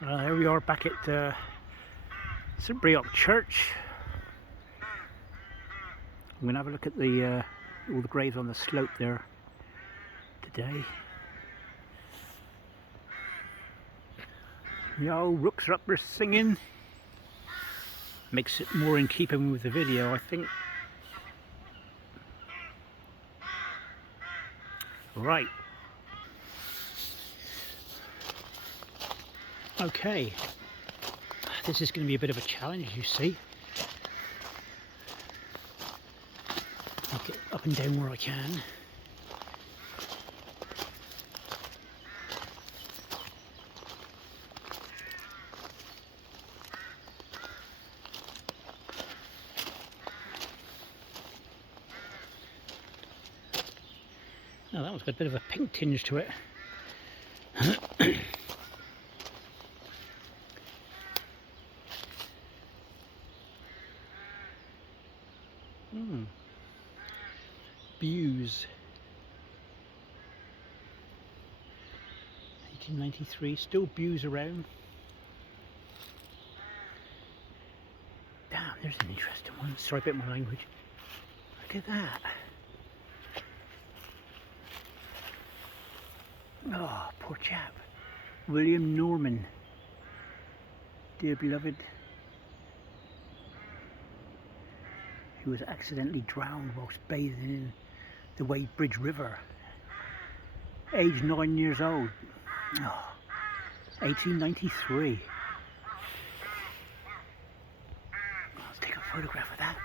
Here we are back at St Breock Church. I'm going to have a look at the all the graves on the slope there today. The old rooks are up there singing. Makes it more in keeping with the video, I think. Right. Okay. This is going to be a bit of a challenge, you see. I'll get up and down where I can. Oh, that one's got a bit of a pink tinge to it. Views. 1893, still views around. Damn, there's an interesting one. Sorry about my language. Look at that. Oh, poor chap. William Norman. Dear beloved. He was accidentally drowned whilst bathing in the Wadebridge River. Age 9 years old. Oh, 1893. Let's take a photograph of that.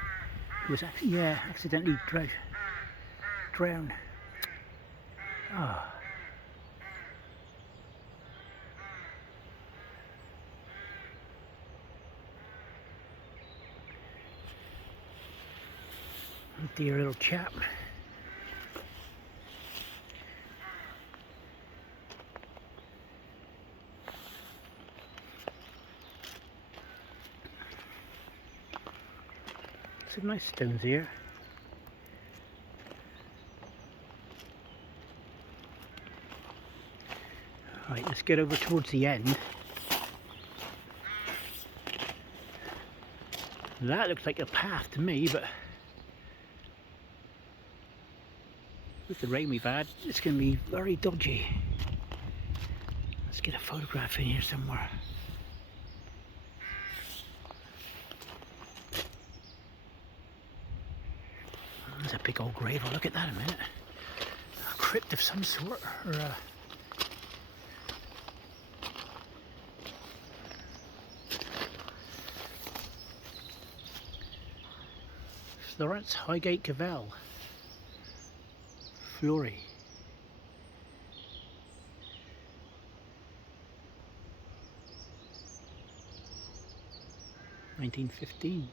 He was accidentally drowned. Oh. Dear little chap. Some nice stones here. Right, let's get over towards the end. That looks like a path to me, but with the rain we've had, it's going to be very dodgy. Let's get a photograph in here somewhere. There's a big old grave. I'll look at that in a minute. A crypt of some sort, or a... Florence Highgate Cavell. Flory. (1915).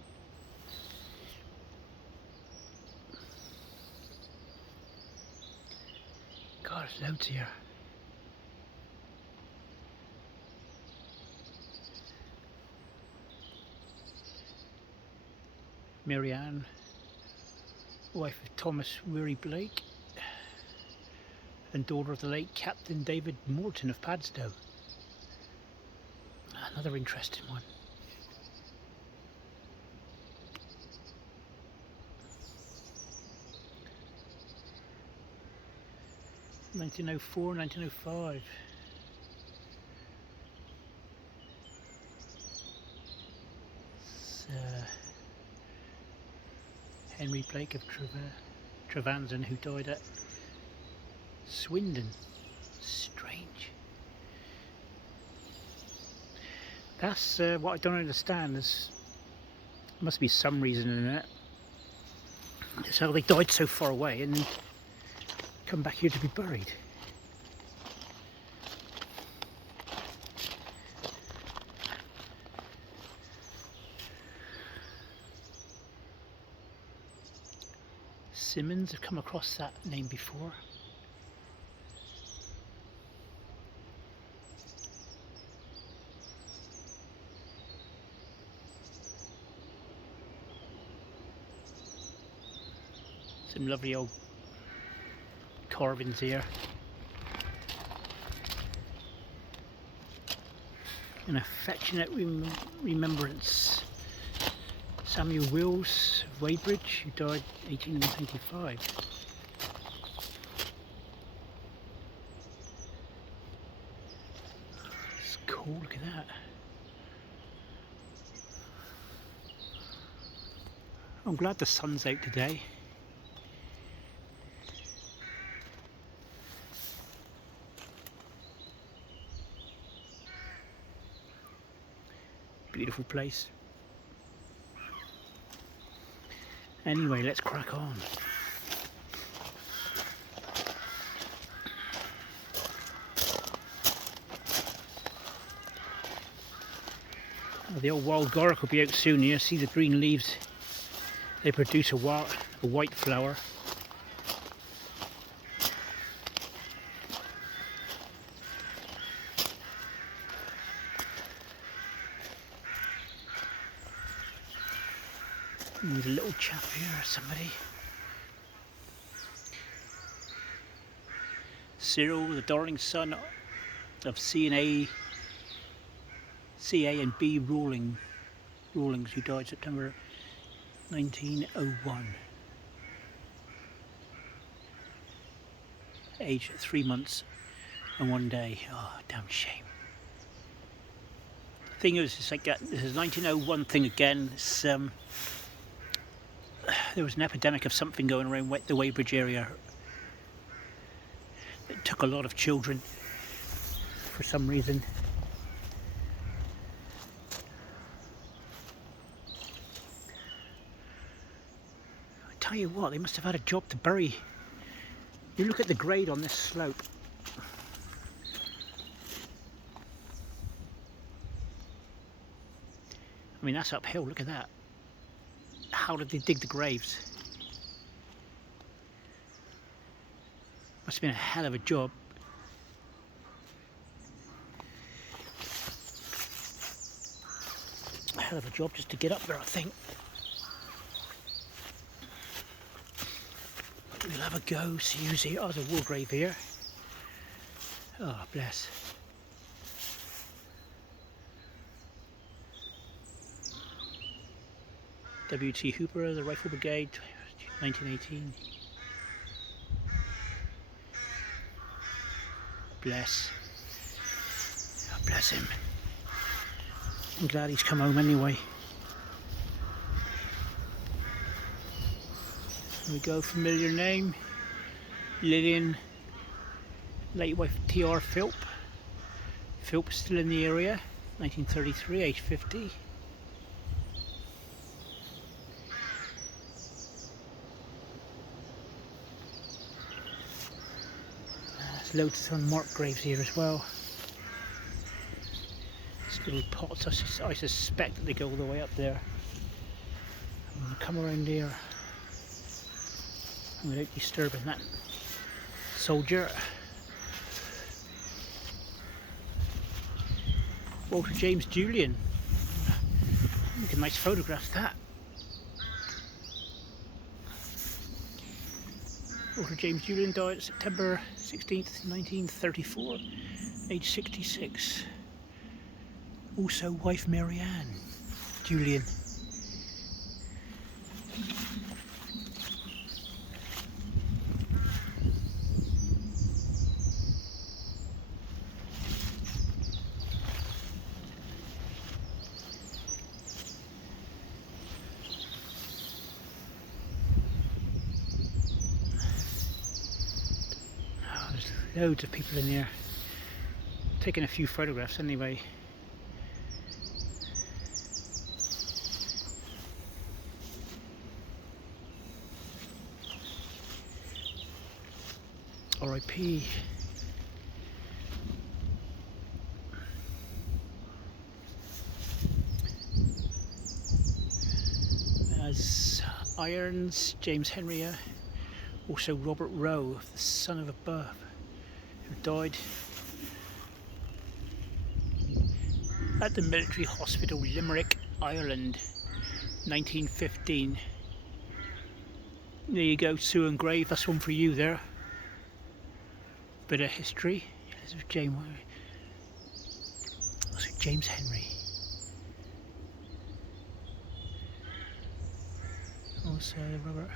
God, there's loads here. Mary Ann, wife of Thomas Weary Blake, and daughter of the late Captain David Morton of Padstow. Another interesting one. (1904, 1905). It's, Henry Blake of Trevanson, who died at Swindon. Strange. That's what I don't understand. There must be some reason in it. That's how they died so far away and then come back here to be buried. Simmons, I've come across that name before. Some lovely old carvings here. An affectionate remembrance. Samuel Wills of Weybridge, who died 1895. It's cool, look at that. I'm glad the sun's out today. Beautiful place. Anyway, let's crack on. The old wild garlic will be out soon here. See the green leaves? They produce a white flower. There's a little chap here, somebody. Cyril, the darling son of CA and B Rawlings, who died September 1901, aged 3 months and 1 day. Oh, damn shame. The thing is, it's like that. This is 1901 thing again. It's, there was an epidemic of something going around the Weybridge area. It took a lot of children for some reason. I tell you what, they must have had a job to bury. You look at the grade on this slope. I mean, that's uphill, look at that. How did they dig the graves? Must have been a hell of a job. A hell of a job just to get up there, I think. We'll have a go, see who's here. Oh, there's a war grave here. Oh, bless. W.T. Hooper, the Rifle Brigade, 1918. Bless. Oh, bless him. I'm glad he's come home anyway. Here we go, familiar name. Lillian, late wife T.R. Philp. Philp still in the area, 1933, age 50. Loads of unmarked graves here as well. These little pots, I suspect that they go all the way up there. I'm going to come around here without disturbing that soldier. Walter James Julian. Look at a nice photograph of that. Walter James Julian died September 16th, 1934, age 66. Also wife Marianne Julian. Loads of people in here, taking a few photographs anyway. R.I.P. As Irons, James Henry, also Robert Rowe, the son of above, who died at the military hospital Limerick, Ireland, 1915. There you go, Sue and Grave, that's one for you there. Bit of history. Elizabeth Jane. St James Henry. Also Robert.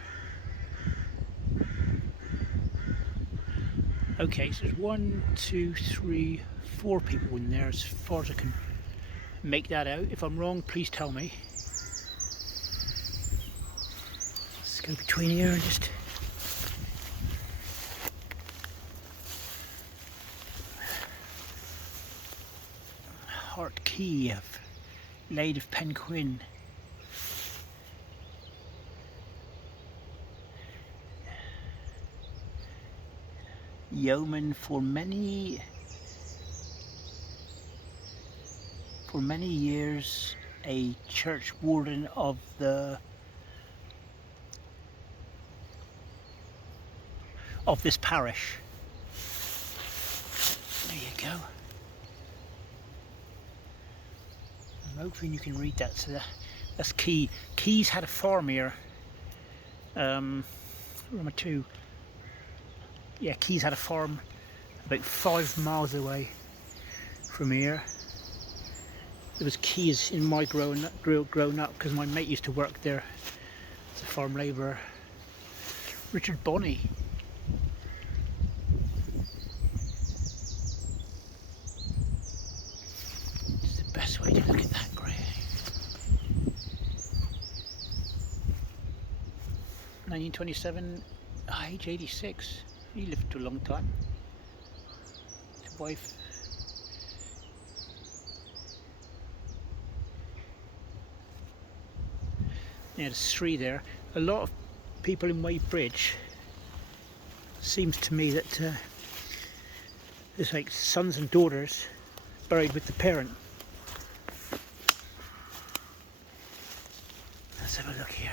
Okay, so there's 1, 2, 3, 4 people in there as far as I can make that out. If I'm wrong, please tell me. Let's go between here and just... Hart Key of Lade of Penquin. Yeoman for many years, a church warden of this parish. There you go. I'm hoping you can read that. So that's Key. Key's had a farm here. Where am I to? Yeah, Key's had a farm about 5 miles away from here. There was Keys in my growing up because my mate used to work there as a farm labourer. Richard Bonney. It's the best way to look at that grave. 1927, age 86. He lived for a long time. His wife. Yeah, there's 3 there. A lot of people in Weybridge, seems to me that there's like sons and daughters buried with the parent. Let's have a look here.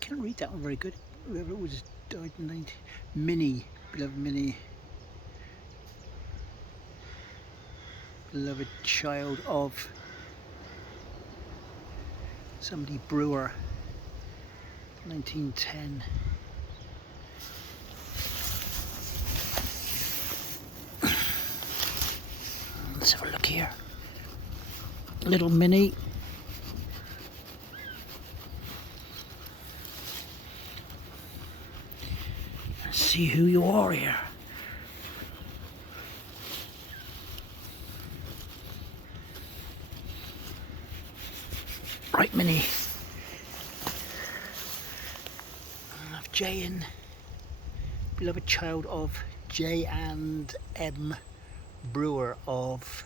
Can't read that one very good. Whoever was died in 90. Minnie, beloved Minnie. Beloved child of somebody Brewer, 1910. Let's have a look here. Little Minnie. Let's see who you are here. Right, Minnie. Of Jane, beloved child of J and M Brewer of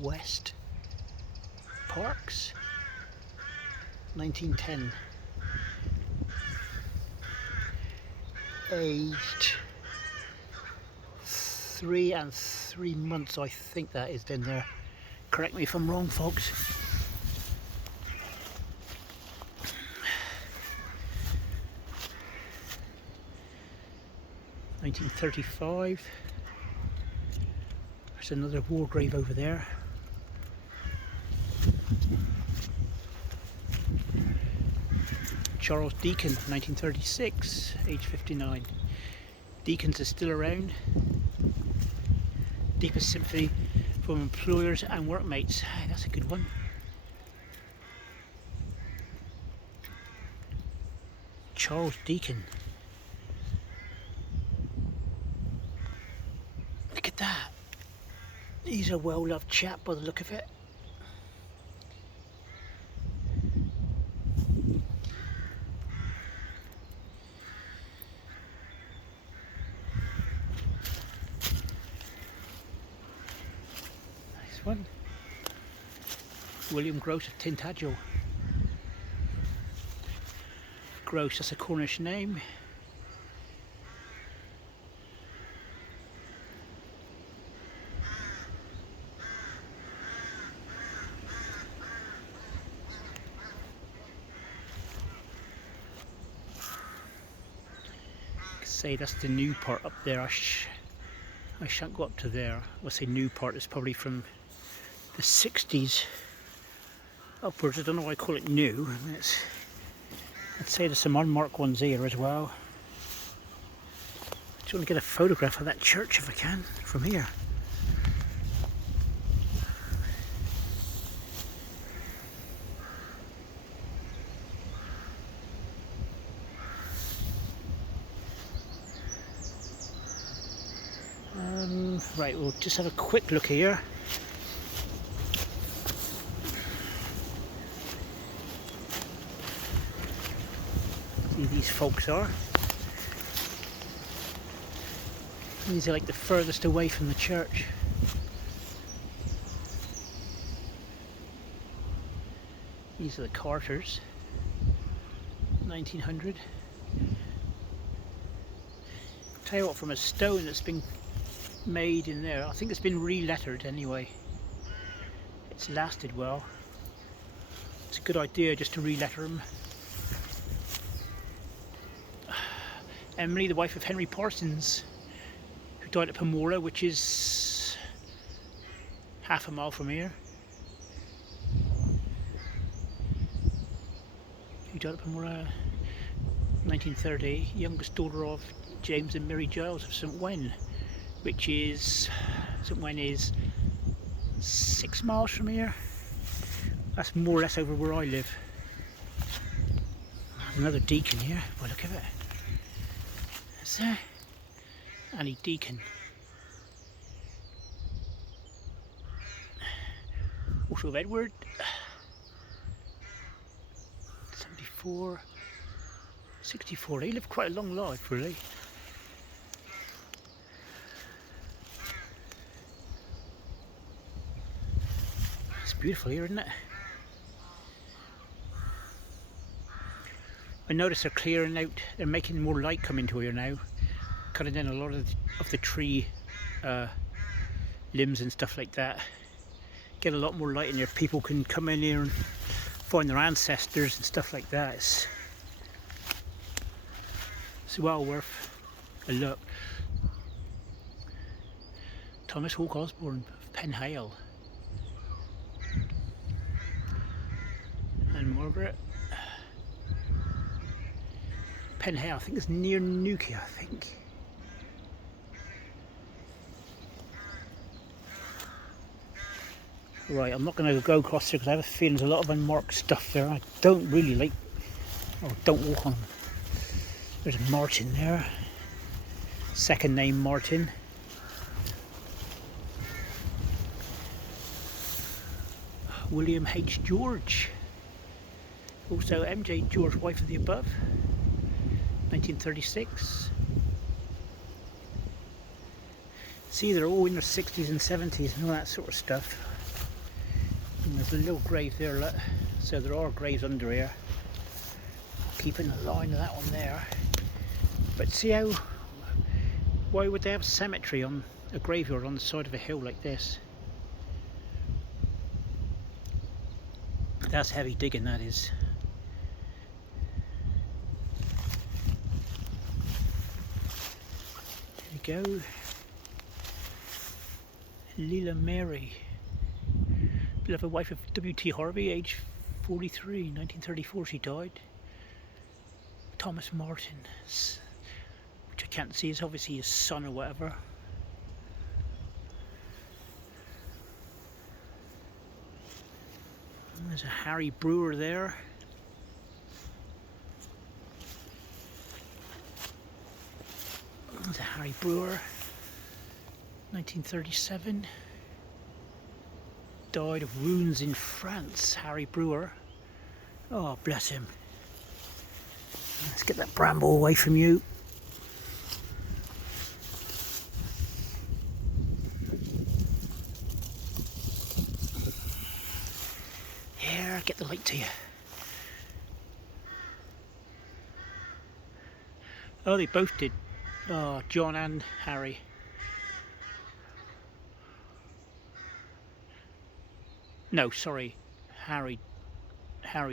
West Parks, 1910. Aged 3 and 3 months, I think that is in there. Correct me if I'm wrong, folks. (1935). There's another war grave over there. Charles Deacon, 1936, age 59. Deacons is still around. Deepest sympathy from employers and workmates. That's a good one. Charles Deacon. Look at that. He's a well-loved chap by the look of it. One. William Gross of Tintagel. Gross, that's a Cornish name. Say that's the new part up there. I shan't go up to there. I'll say new part is probably from the 60s upwards. I don't know why I call it new. I'd say there's some unmarked ones here as well. I just want to get a photograph of that church if I can from here. Right, we'll just have a quick look here. See, these folks are. These are like the furthest away from the church. These are the Carters, 1900. Tell you what, from a stone that's been made in there, I think it's been re-lettered anyway. It's lasted well. It's a good idea just to re-letter them. Emily, the wife of Henry Parsons, who died at Pomora, which is half a mile from here. Who died at Pomora, 1930, youngest daughter of James and Mary Giles of St Wen, which is, St Wen is 6 miles from here. That's more or less over where I live. There's another deacon here, well, look at it. That's there. Annie Deacon. Also of Edward. 74, 64. They lived quite a long life, really. It's beautiful here, isn't it? I notice they're clearing out, they're making more light come into here now, cutting down a lot of the tree limbs and stuff like that. Get a lot more light in here. People can come in here and find their ancestors and stuff like that. It's well worth a look. Thomas Hawke Osborne of Penhale. And Margaret. Penhale, I think it's near Newquay, I think. Right, I'm not going to go across there because I have a feeling there's a lot of unmarked stuff there. I don't really like, or don't walk on them. There's Martin there. Second name Martin. William H. George. Also MJ George, wife of the above. 1936. See, they're all in their 60s and 70s and all that sort of stuff. And there's a little grave there, look. So there are graves under here. Keeping the line of that one there. But see how, why would they have a cemetery on a graveyard on the side of a hill like this? That's heavy digging, that is. There we go. Leela Mary, beloved wife of W.T. Harvey, age 43, 1934 she died. Thomas Martin, which I can't see, is obviously his son or whatever. There's a Harry Brewer there. There's a Harry Brewer, 1937. Died of wounds in France, Harry Brewer. Oh, bless him. Let's get that bramble away from you. Here, get the light to you. Oh, they both did. Oh, John and Harry. No, sorry, Harry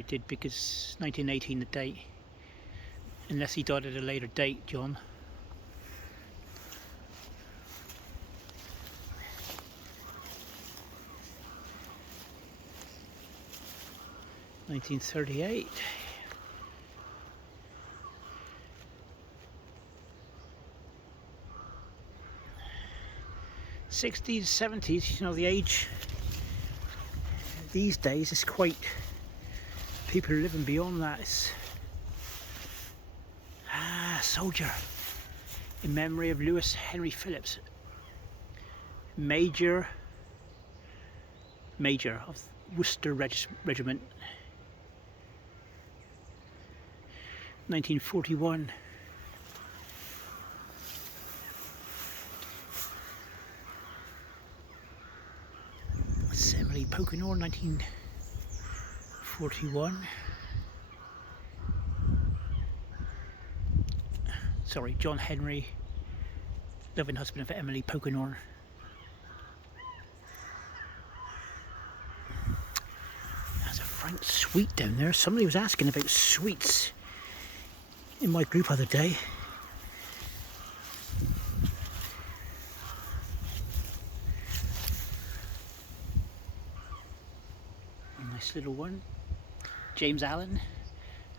did, because 1918 the date. Unless he died at a later date, John. 1938. '60s, '70s, you know, the age these days is quite, people are living beyond that. It's soldier in memory of Lewis Henry Phillips, Major of Worcester Regiment, 1941. Emily Pocono, 1941. Sorry, John Henry, loving husband of Emily Pocono. There's a Frank sweet down there. Somebody was asking about sweets in my group the other day. Nice little one. James Allen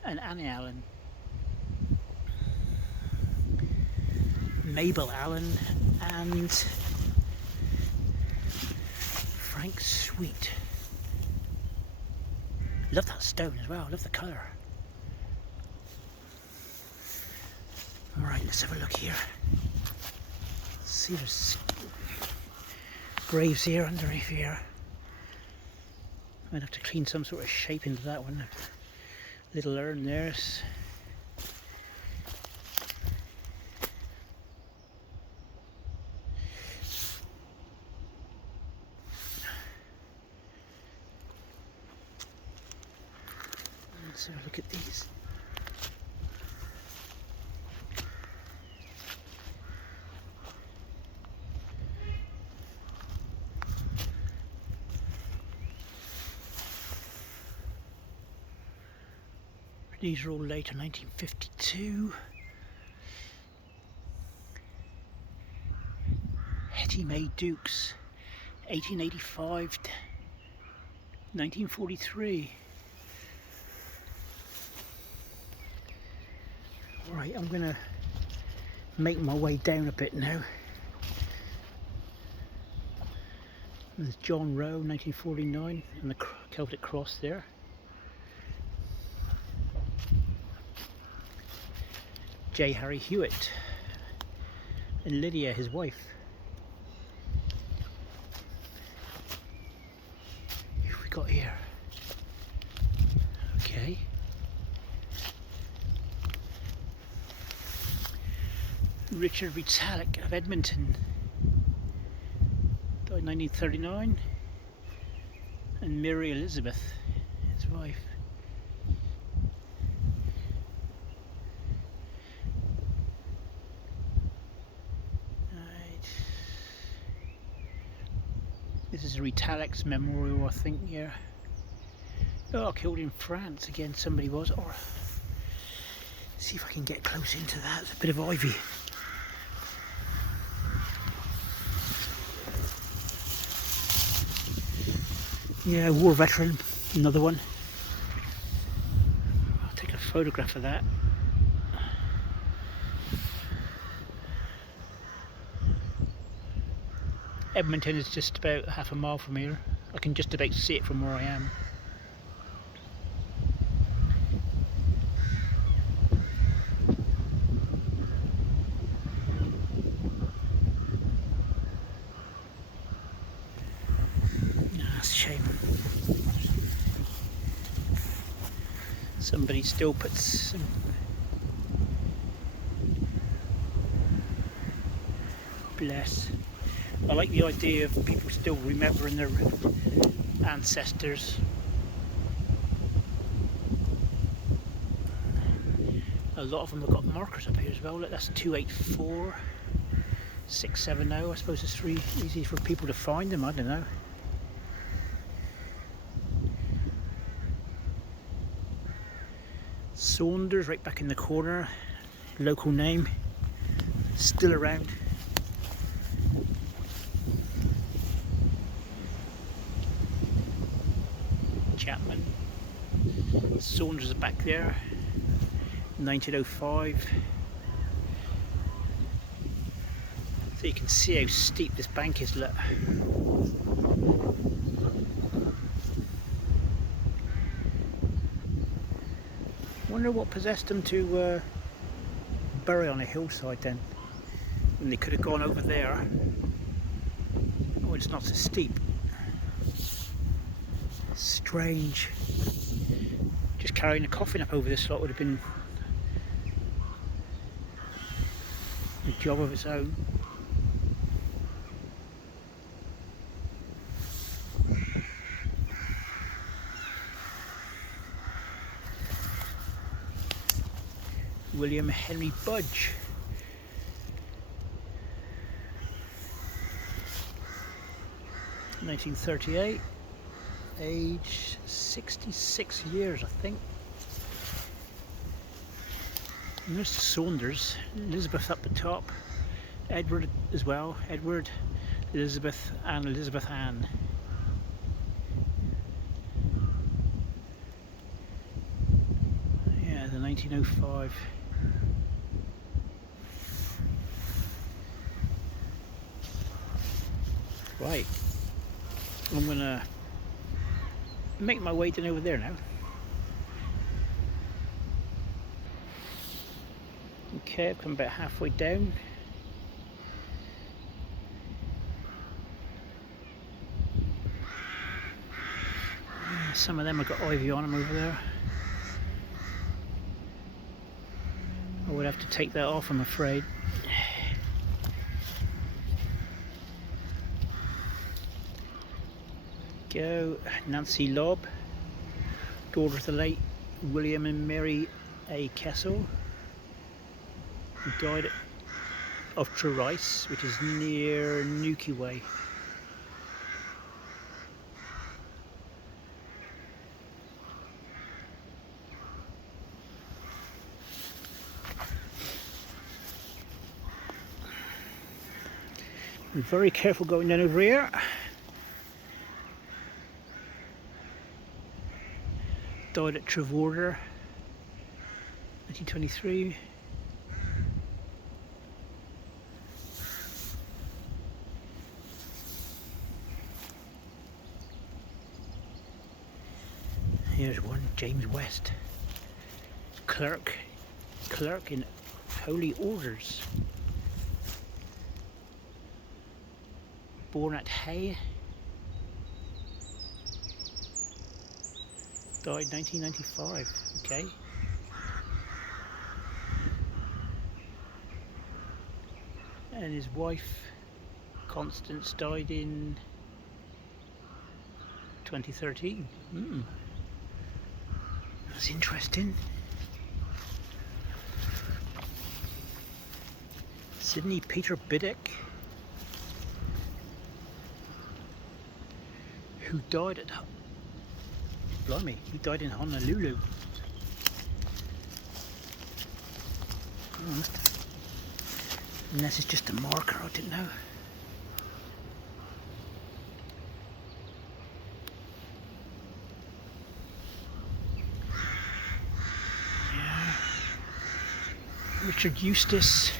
and Annie Allen. Mabel Allen and Frank Sweet. Love that stone as well, love the colour. Alright, let's have a look here. See, there's graves here underneath here. I might have to clean some sort of shape into that one. Little urn there. Let's have a look at these. These are all later, 1952. Hetty Mae Dukes, 1885 to 1943. Right, I'm gonna make my way down a bit now. There's John Rowe, 1949, and the Celtic cross there. J. Harry Hewitt and Lydia, his wife. Who have we got here? Okay. Richard Retallick of Edmonton, died 1939, and Mary Elizabeth, his wife. This is Retallick's memorial, I think, yeah. Oh, killed in France again, somebody was. Or see if I can get close into that. There's a bit of ivy. Yeah, war veteran, another one. I'll take a photograph of that. Edmonton is just about half a mile from here. I can just about see it from where I am. That's a shame. Somebody still puts some bless. I like the idea of people still remembering their ancestors. A lot of them have got markers up here as well. Look, that's 284 670. I suppose it's really easy for people to find them. I don't know. Saunders right back in the corner. Local name. Still around. Chapman. Saunders are back there, 1905. So you can see how steep this bank is, look. Wonder what possessed them to bury on a hillside then, when they could have gone over there. Oh, it's not so steep. Strange. Just carrying a coffin up over this lot would have been a job of its own. William Henry Budge. (1938), age 66 years, I think. And there's the Saunders, Elizabeth up the top, Edward as well, Edward, Elizabeth and Elizabeth Ann. Yeah, the 1905. Right, I'm gonna make my way down over there now. Okay, I've come about halfway down. Some of them have got ivy on them over there. I would have to take that off, I'm afraid. Go, Nancy Lobb, daughter of the late William and Mary A. Kessel, who died of Trerice, which is near Newquay Way. Be very careful going down over here. Died at Trevorder, 1923. Here's one, James West, clerk in Holy Orders. Born at Hay. Died 1995, okay. And his wife, Constance, died in 2013. That's interesting. Sidney Peter Biddick, who died at Blimey, he died in Honolulu. Oh, unless it's just a marker, I didn't know. Yeah. Richard Eustace.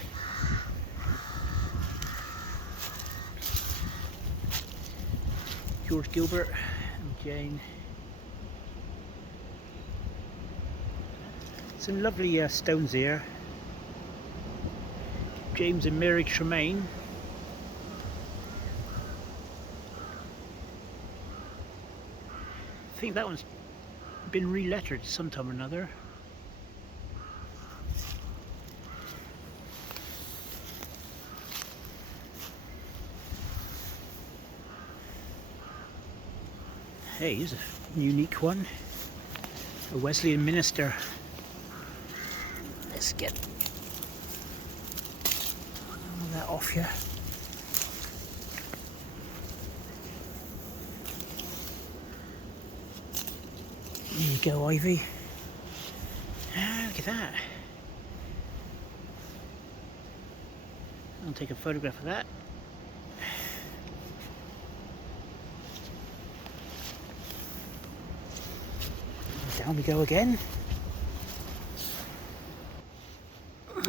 George Gilbert and Jane. Some lovely stones here. James and Mary Tremaine. I think that one's been re-lettered sometime or another. Hey, here's a unique one. A Wesleyan minister. Let's get that off here. There you go, Ivy. Ah, look at that. I'll take a photograph of that. Down we go again.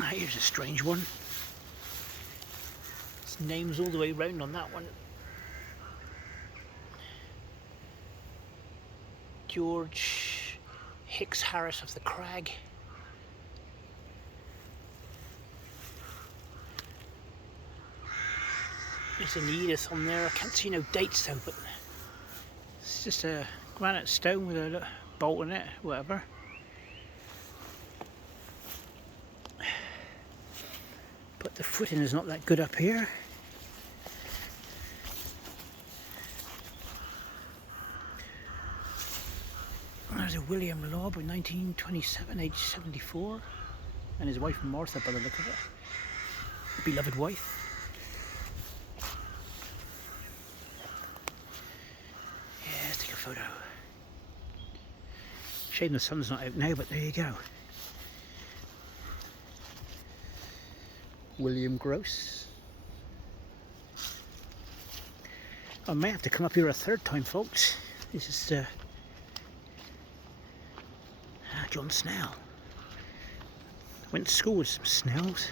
Here's a strange one. His name's all the way round on that one. George Hicks Harris of the Crag. There's an Edith on there. I can't see no dates though, but it's just a granite stone with a bolt in it, whatever. But the footing is not that good up here. There's a William Lobb in 1927, aged 74, and his wife Martha by the look of it. Beloved wife. Yeah, let's take a photo. Shame the sun's not out now, but there you go. William Gross. I may have to come up here a third time, folks. This is John Snell. Went to school with some Snells.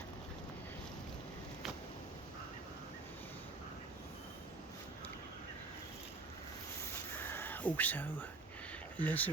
Also, Elizabeth.